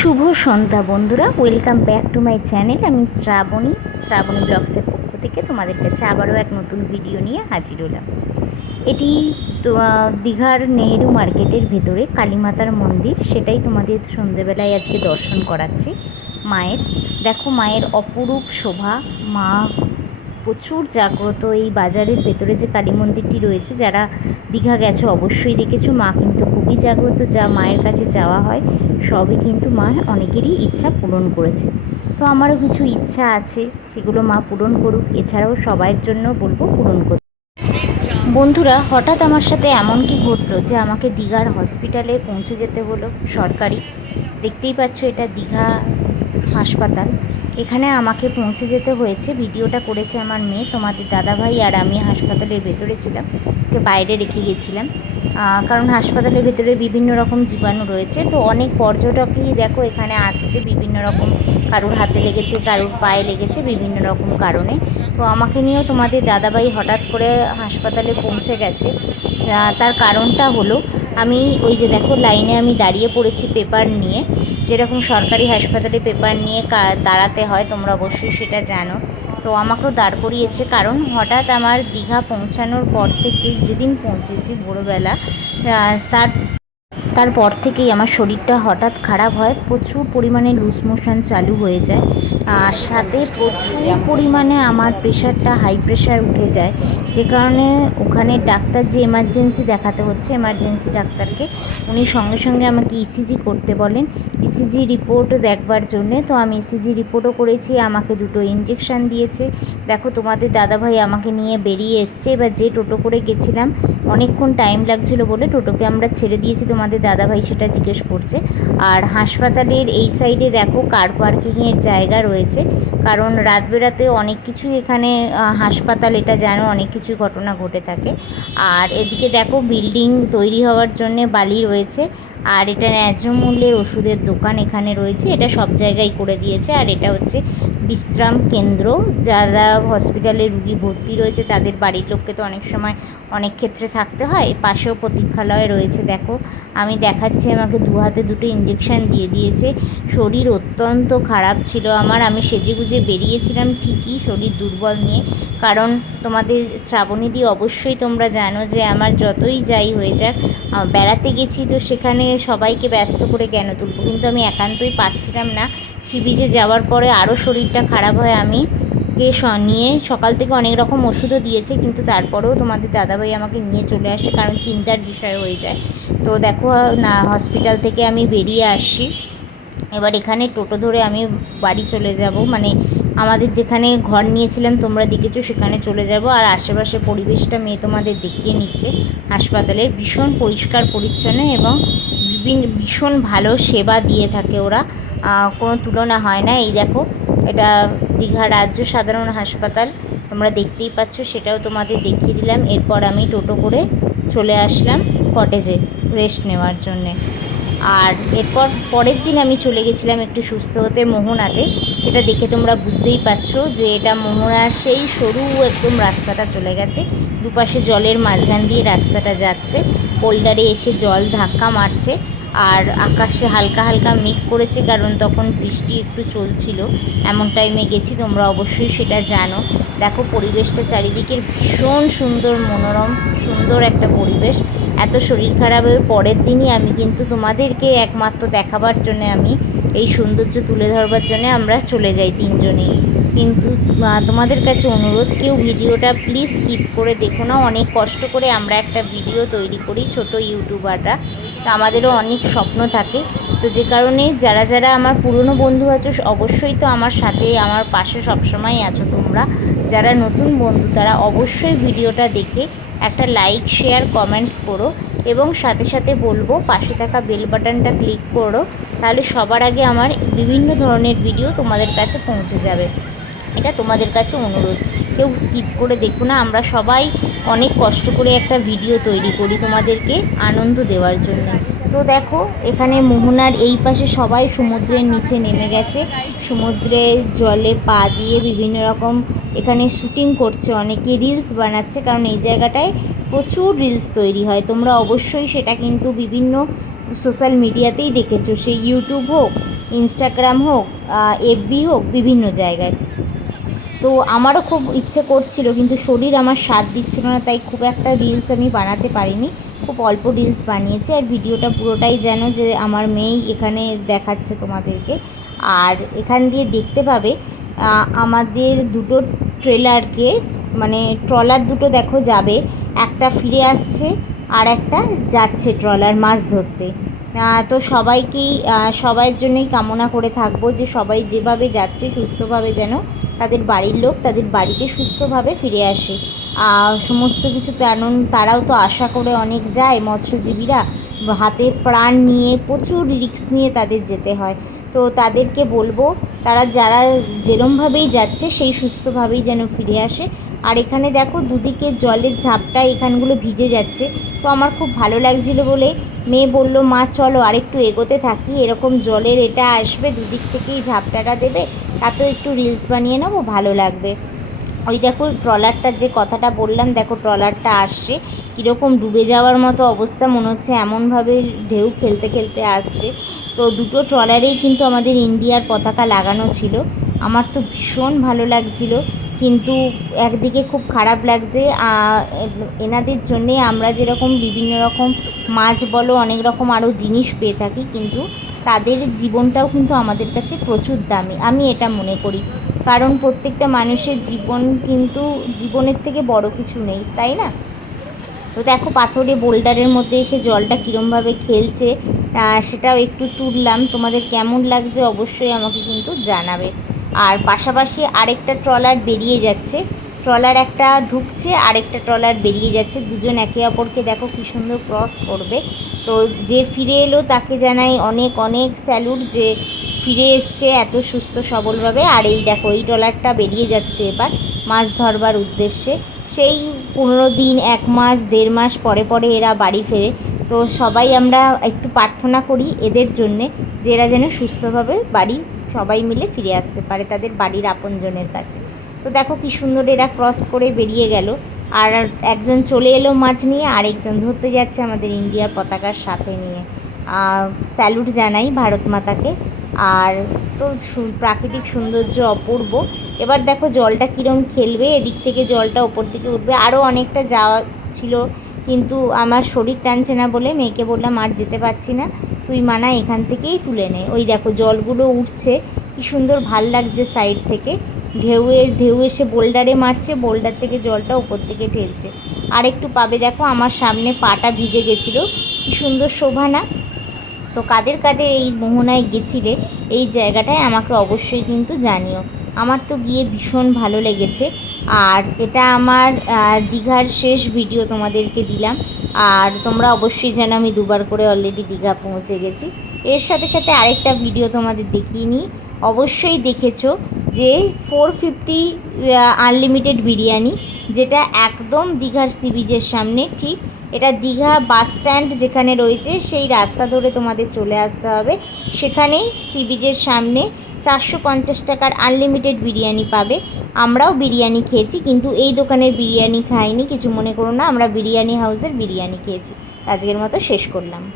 শুভ সন্ধ্যা বন্ধুরা। Welcome back to my channel আমি শ্রাবণী। শ্রাবণী ব্লগসের পক্ষ থেকে তোমাদের কাছে আবারও এক নতুন ভিডিও নিয়ে হাজির হলাম। এটি দীঘার নেহেরু মার্কেটের ভেতরে কালীমাতার মন্দির। সেটাই তোমাদের সন্ধেবেলায় আজকে দর্শন করাচ্ছি মায়ের। দেখো মায়ের অপরূপ শোভা, মা প্রচুর জাগ্রত এই বাজারের ভেতরে যে কালী মন্দিরটি রয়েছে, যারা দীঘা গেছো অবশ্যই দেখেছ। মা কিন্তু খুবই জাগ্রত, যা মায়ের কাছে যাওয়া হয়, সবই কিন্তু মা অনেকেরই ইচ্ছা পূরণ করেছে। তো আমারও কিছু ইচ্ছা আছে, সেগুলো মা পূরণ করুক, এছাড়াও সবার জন্য বলব পূরণ করতে বন্ধুরা, হঠাৎ আমার সাথে এমন কি ঘটলো যে আমাকে দীঘার হসপিটালে পৌঁছে যেতে হলো সরকারি। দেখতেই পাচ্ছ এটা দীঘা হাসপাতাল। এখানে আমাকে পৌঁছে যেতে হয়েছে। ভিডিওটা করেছে আমার মেয়ে, তোমাদের দাদাভাই আর আমি হাসপাতালের ভেতরে ছিলাম। ওকে বাইরে রেখে গেছিলাম কারণ হাসপাতালের ভেতরে বিভিন্ন রকম জীবাণু রয়েছে। তো অনেক পর্যটকই দেখো এখানে আসছে বিভিন্ন রকম, কারোর হাতে লেগেছে, কারোর পায়ে লেগেছে বিভিন্ন রকম কারণে। তো আমাকে নিয়েও তোমাদের দাদাভাই হঠাৎ করে হাসপাতালে পৌঁছে গেছে। তার কারণটা হলো, আমি ওই যে দেখো লাইনে আমি দাঁড়িয়ে পড়েছি পেপার নিয়ে। যেরকম সরকারি হাসপাতালে পেপার নিয়ে দাঁড়াতে হয়, তোমরা অবশ্যই সেটা জানো। তো আমাকেও দাঁড় করিয়েছে, কারণ হঠাৎ আমার দীঘা পৌঁছানোর পর থেকে যেদিন পৌঁছেছি ভোরবেলা তার তারপর থেকেই আমার শরীরটা হঠাৎ খারাপ হয়, প্রচুর পরিমাণে লুজ মোশন চালু হয়ে যায়, আর সাথে প্রচুর পরিমাণে আমার প্রেশারটা হাই প্রেশার উঠে যায়, যে কারণে ওখানে ডাক্তার যে এমার্জেন্সি দেখাতে হচ্ছে এমার্জেন্সি ডাক্তারকে, উনি সঙ্গে সঙ্গে আমাকে ইসিজি করতে বলেন ইসিজি রিপোর্ট দেখবার জন্যে, তো আমি ইসিজি রিপোর্টও করেছি, আমাকে দুটো ইঞ্জেকশান দিয়েছে দেখো, তোমাদের দাদাভাই আমাকে নিয়ে বেরিয়ে এসছে। এবার যে টোটো করে গেছিলাম, অনেকক্ষণ টাইম লাগছিল বলে টোটোকে আমরা ছেড়ে দিয়েছি। তোমাদের দাদাভাই সেটা জিজ্ঞেস করছে। আর হাসপাতালের এই সাইডে দেখো কার পার্কিংয়ের জায়গা রয়েছে। কারণ রাত বেরাতে অনেক কিছু এখানে হাসপাতাল এটা জানো, অনেক কিছু ঘটনা ঘটে থাকে। আর এদিকে দেখো বিল্ডিং তৈরি হওয়ার জন্য বালি রয়েছে। আর এটা ন্যায্য মূল্যের ওষুধের দোকান এখানে রয়েছে। এটা সব জায়গায় করে দিয়েছে। আর এটা হচ্ছে বিশ্রাম কেন্দ্র। যারা হসপিটালে রুগী ভর্তি রয়েছে, তাদের বাড়ির লোককে তো অনেক সময় অনেক ক্ষেত্রে থাকতে হয়। পাশেও প্রতীক্ষালয় রয়েছে, দেখো। আমি দেখাচ্ছি, আমাকে দু হাতে দুটো ইঞ্জেকশন দিয়ে দিয়েছে। শরীর অত্যন্ত খারাপ ছিল আমার। আমি সেজে গুজে বেরিয়েছিলাম ঠিকই শরীর দুর্বল নিয়ে। কারণ তোমাদের শ্রাবণীদি অবশ্যই তোমরা জানো যে আমার যতই যাই হয়ে যাক বেড়াতে গেছি তো সেখানে সবাইকে ব্যস্ত করে কেন তুলবো? কিন্তু আমি একান্তই পাচ্ছিলাম না। সি বিচে যাওয়ার পরে আরও শরীরটা খারাপ হয় আমি কে নিয়ে সকাল থেকে অনেক রকম ওষুধও দিয়েছে, কিন্তু তারপরেও তোমাদের দাদাভাই আমাকে নিয়ে চলে আসে কারণ চিন্তার বিষয় হয়ে যায়। তো দেখো, না, হসপিটাল থেকে আমি বেরিয়ে আসছি এবার এখানে টোটো ধরে আমি বাড়ি চলে যাব। মানে আমাদের যেখানে ঘর নিয়েছিলাম, তোমরা দেখেছ, সেখানে চলে যাব। আর আশেপাশে পরিবেশটা মেয়ে তোমাদের দেখিয়ে নিচ্ছে। হাসপাতালের ভীষণ পরিষ্কার, পরিচ্ছন্ন এবং ভীষণ ভালো সেবা দিয়ে থাকে ওরা। কোনো তুলনা হয় না। এই দেখো, এটা দীঘা রাজ্য সাধারণ হাসপাতাল। তোমরা দেখতেই পাচ্ছ, সেটাও তোমাদের দেখিয়ে দিলাম। এরপর আমি টোটো করে চলে আসলাম কটেজে রেস্ট নেওয়ার জন্যে। আর এরপর পরের দিন আমি চলে গেছিলাম একটু সুস্থ হতে মোহনাতে। এটা দেখে তোমরা বুঝতেই পারছ যে এটা মোহনার সেই সরু একদম রাস্তাটা চলে গেছে। দুপাশে জলের মাঝখান দিয়ে রাস্তাটা যাচ্ছে। পোল্ডারে এসে জল ধাক্কা মারছে আর আকাশে হালকা হালকা মেঘ করেছে কারণ তখন বৃষ্টি একটু চলছিল। এমন টাইমে গেছি, তোমরা অবশ্যই সেটা জানো। দেখো পরিবেশটা চারিদিকের ভীষণ সুন্দর, মনোরম, সুন্দর একটা পরিবেশ। এত শরীর খারাপের পরের দিনই আমি কিন্তু তোমাদেরকে একমাত্র দেখাবার জন্য আমি এই সৌন্দর্য তুলে ধরবার জন্য আমরা চলে যাই তিনজনেই। কিন্তু তোমাদের কাছে অনুরোধ, কেউ ভিডিওটা প্লিজ স্কিপ করে দেখো না। অনেক কষ্ট করে আমরা একটা ভিডিও তৈরি করি ছোট ইউটিউবাররা। তো আমাদেরও অনেক স্বপ্ন থাকে। তো যে কারণে যারা যারা আমার পুরনো বন্ধু আছো, অবশ্যই তো আমার সাথে, আমার পাশে সবসময় আছো তোমরা। যারা নতুন বন্ধু, তারা অবশ্যই ভিডিওটা দেখে একটা লাইক শেয়ার কমেন্টস করো এবং সাথে সাথে বলব, পাশে থাকা বেল বাটনটা ক্লিক করো, তাহলে সবার আগে আমার বিভিন্ন ধরনের ভিডিও তোমাদের কাছে পৌঁছে যাবে। এটা তোমাদের কাছে অনুরোধ। কেউ স্কিপ করে দেখো না, আমরা সবাই অনেক কষ্ট করে একটা ভিডিও তৈরি করি তোমাদেরকে আনন্দ দেওয়ার জন্য। তো দেখো, এখানে মোহনার এই পাশে সবাই সমুদ্রের নিচে নেমে গেছে। সমুদ্রে জলে পা দিয়ে বিভিন্ন রকম এখানে শুটিং করছে, অনেকে রিলস বানাচ্ছে, কারণ এই জায়গাটায় প্রচুর রিলস তৈরি হয়। তোমরা অবশ্যই সেটা কিন্তু বিভিন্ন সোশ্যাল মিডিয়াতেই দেখেছ। সেই ইউটিউব হোক ইনস্টাগ্রাম হোক এফবি হোক, বিভিন্ন জায়গায়। তো আমারও খুব ইচ্ছে করছিল, কিন্তু শরীর আমার সাথ দিচ্ছিল না, তাই খুব একটা রিলস আমি বানাতে পারিনি। খুব অল্প রিলস বানিয়েছি আর ভিডিওটা পুরোটাই যেন যে আমার মেয়েই এখানে দেখাচ্ছে তোমাদেরকে। আর এখান দিয়ে দেখতে পাবে আমাদের দুটো ট্রেলারকে মানে ট্রলার দুটো দেখো যাবে, একটা ফিরে আসছে আর একটা যাচ্ছে ট্রলার মাছ ধরতে। তো সবাইকেই সবার জন্যই কামনা করে থাকব যে সবাই যেভাবে যাচ্ছে সুস্থভাবে যেন তাদের বাড়ির লোক তাদের বাড়িতে সুস্থভাবে ফিরে আসে। সমস্ত কিছু তেমন তারাও তো আশা করে অনেক যায়, মৎস্যজীবীরা হাতে প্রাণ নিয়ে প্রচুর রিস্ক নিয়ে তাদের যেতে হয়। তো তাদেরকে বলব, তারা যারা যেরমভাবেই যাচ্ছে সেই সুস্থভাবেই যেন ফিরে আসে। আর এখানে দেখো দুদিকে জলের ঝাপটা এখানগুলো ভিজে যাচ্ছে। তো আমার খুব ভালো লাগছিল বলে মেয়ে বলল, মা, চলো আরেকটু এগোতে থাকি। এরকম জলের এটা আসবে, দুদিক থেকেই ঝাপটাটা দেবে। তাতেও একটু রিলস বানিয়ে নেব, ভালো লাগবে। ওই দেখো ট্রলারটার যে কথাটা বললাম, দেখো ট্রলারটা আসছে। কীরকম ডুবে যাওয়ার মতো অবস্থা, মনে হচ্ছে এমনভাবে ঢেউ খেলতে খেলতে আসছে। তো দুটো ট্রলারেই কিন্তু আমাদের ইন্ডিয়ার পতাকা লাগানো ছিল। আমার তো ভীষণ ভালো লাগছিল। কিন্তু একদিকে খুব খারাপ লাগছে এনাদের জন্যে আমরা যেরকম বিভিন্ন রকম মাছ বলো, অনেক রকম আরও জিনিস পেয়ে থাকি, কিন্তু তাদের জীবনটাও কিন্তু আমাদের কাছে প্রচুর দামি। আমি এটা মনে করি। কারণ প্রত্যেকটা মানুষের জীবন কিন্তু জীবনের থেকে বড় কিছু নেই, তাই না? তো দেখো, পাথরে বোল্ডারের মধ্যে এসে জলটা কীরমভাবে খেলছে সেটাও একটু তুললাম। তোমাদের কেমন লাগছে অবশ্যই আমাকে কিন্তু জানাবে। আর পাশাপাশি আরেকটা ট্রলার বেরিয়ে যাচ্ছে। ট্রলার একটা ঢুকছে, আরেকটা ট্রলার বেরিয়ে যাচ্ছে। দুজন একে অপরকে দেখো কী সুন্দর ক্রস করবে। তো যে ফিরে এলো তাকে জানাই অনেক অনেক স্যালুট যে ফিরে এসছে এত সুস্থ সবলভাবে। আর এই দেখো, এই ট্রলারটা বেরিয়ে যাচ্ছে এবার মাছ ধরবার উদ্দেশ্যে। সেই পনেরো দিন, এক মাস, দেড় মাস পরে পরে এরা বাড়ি ফেরে। তো সবাই আমরা একটু প্রার্থনা করি এদের জন্যে, যে এরা যেন সুস্থভাবে বাড়ি সবাই মিলে ফিরে আসতে পারে তাদের বাড়ির আপনজনের কাছে। তো দেখো কি সুন্দর এরা ক্রস করে বেরিয়ে গেল। আর একজন চলে এলো মাছ নিয়ে, আরেকজন ধরতে যাচ্ছে আমাদের ইন্ডিয়ার পতাকার সাথে নিয়ে। স্যালুট জানাই ভারত মাতাকে। আর তো প্রাকৃতিক সৌন্দর্য অপূর্ব। এবার দেখো জলটা কীরম খেলবে, এদিক থেকে জলটা ওপর থেকে উঠবে। আরও অনেকটা যাওয়া ছিল কিন্তু আমার শরীর টানছে না বলে মেয়েকে বললাম, আর যেতে পারছি না। তুই মানা এখান থেকেই তুলে নে। ওই দেখো, জলগুলো উঠছে। কি সুন্দর ভালো লাগছে সাইড থেকে। ঢেউয়ের ঢেউ এসে বোল্ডারে মারছে। বোল্ডার থেকে জলটা উপর থেকে ঢেলছে। আর একটু পাবে দেখো, আমার সামনে পাটা ভিজে গেছিল। কি সুন্দর শোভা না? তো কাদের কাদের এই মোহনায় গেছিলে, এই জায়গাটায় আমাকে অবশ্যই কিন্তু জানিও। আমার তো গিয়ে ভীষণ ভালো লেগেছে। আর এটা আমার দীঘার শেষ ভিডিও তোমাদেরকে দিলাম। আর তোমরা অবশ্যই জানো আমি দুবার করে অলরেডি দীঘা পৌঁছে গেছি। এর সাথে সাথে আরেকটা ভিডিও তোমাদের দেখিয়ে নিই। অবশ্যই দেখেছ যে ফোর ফিফটি আনলিমিটেড বিরিয়ানি, যেটা একদম দীঘার সি বিচের সামনে, ঠিক। এটা দীঘা বাস স্ট্যান্ড যেখানে রয়েছে, সেই রাস্তা ধরে তোমাদের চলে আসতে হবে। সেখানেই সি বিচের সামনে চারশো পঞ্চাশ টাকার আনলিমিটেড বিরিয়ানি পাবে। আমরাও বিরিয়ানি খেয়েছি, কিন্তু এই দোকানের বিরিয়ানি খাইনি, কিছু মনে করো না, আমরা বিরিয়ানি হাউসের বিরিয়ানি খেয়েছি। আজকের মতো শেষ করলাম।